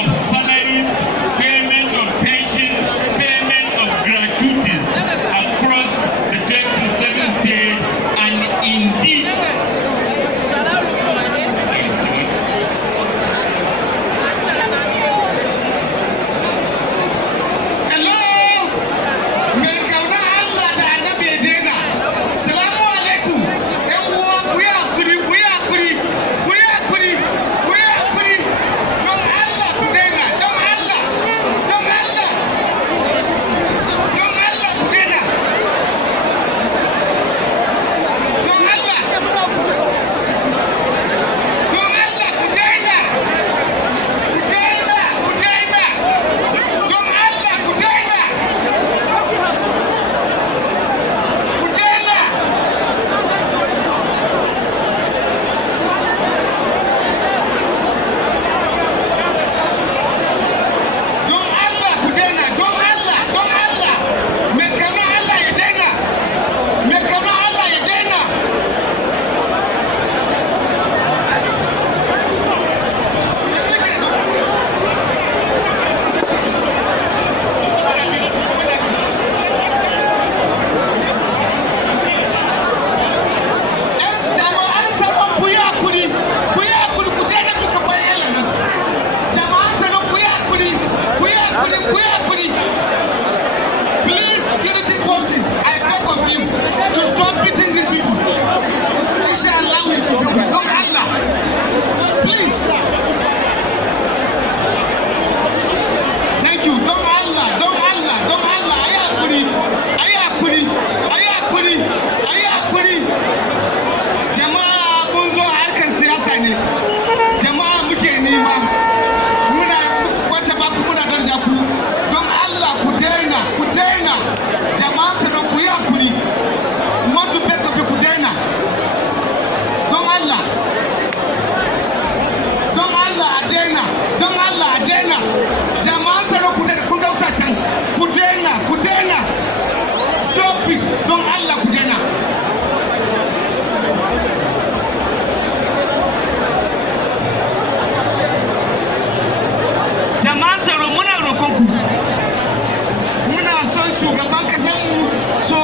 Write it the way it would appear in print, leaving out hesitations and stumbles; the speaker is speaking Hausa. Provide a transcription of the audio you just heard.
of salaries, payment of pension, payment of gratuities across the 27 states, and indeed please, security forces, I beg of you to stop beating these people. We shall allow it to happen. Don't Allah. Please. Thank you. Don't Allah. Don't Allah. Don't Allah. Ayakuri. Ayakuri. Ayakuri. Ayakuri. Jama'a mun zo harkar siyasa ne. Jama'a muke nema. Muna wata ba ku muna darja ku. Don Allah ku daina. Ku daina. Jama'a sanan ku yi hakuri. We want to beg of you ku daina. Don Allah. Don Allah a daina. Don Allah a daina. Jama'a sanan ku daina. Kun dauka can. Ku daina. Ku daina. Stop it. Don Allah ku daina. Jama'an tsaro muna roƙonku, muna son shugaban ƙasarmu so